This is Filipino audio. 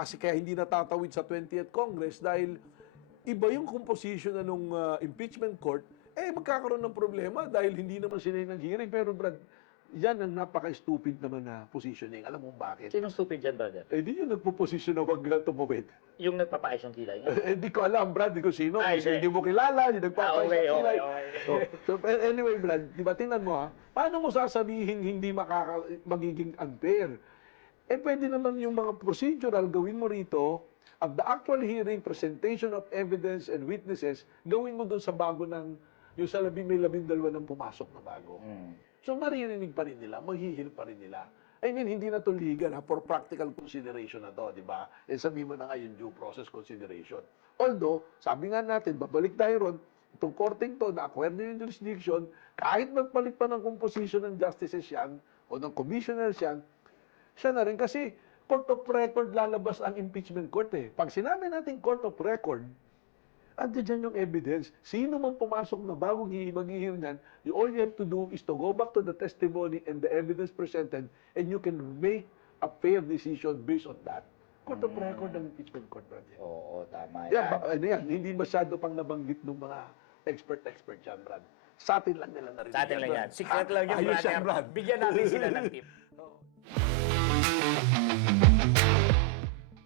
kasi kaya hindi natatawid sa 20th Congress dahil iba yung composition na nung impeachment court, magkakaroon ng problema dahil hindi naman sila yung nag-hearing. Pero Brad, yan ang napaka-stupid naman na positioning. Alam mo bakit? Sinong stupid dyan, brother? Di yung nagpo-position na wag tumawid. Yung nagpapaayos ng kilay niya? Di ko alam, Brad, di ko sino. Ay, Kasi hindi mo kilala, yung nagpapayos okay, ng kilay. okay. So, anyway, Brad, di ba, tingnan mo paano mo sasabihin hindi magiging unfair? Pwede naman yung mga procedural gawin mo rito, at the actual hearing, presentation of evidence and witnesses, gawin mo doon sa bago yung sa may 12 ng pumasok na bago. So, maririnig pa rin nila, mahihil pa rin nila. I mean, hindi na to legal for practical consideration na to, di ba? Sabi mo na nga yung due process consideration. Although, sabi nga natin, babalik tayo ron, itong korteng to, na-acquire na yung jurisdiction, kahit magpalit pa ng composition ng justices yan, o ng commissioners yan, siya na rin kasi court of record lalabas ang impeachment court Pag sinabi natin court of record, andiyan dyan yung evidence. Sino man pumasok na bago mag-hearing, all you have to do is to go back to the testimony and the evidence presented and you can make a fair decision based on that. Court of record ng impeachment court, brother. Oo, tama yan. Hindi masyado pang nabanggit ng mga expert yan, Brad. Sa atin lang nila narinig. Sa atin lang yan. Secret lang yung Ayos yan, brother. Brad. Bigyan natin sila ng tip.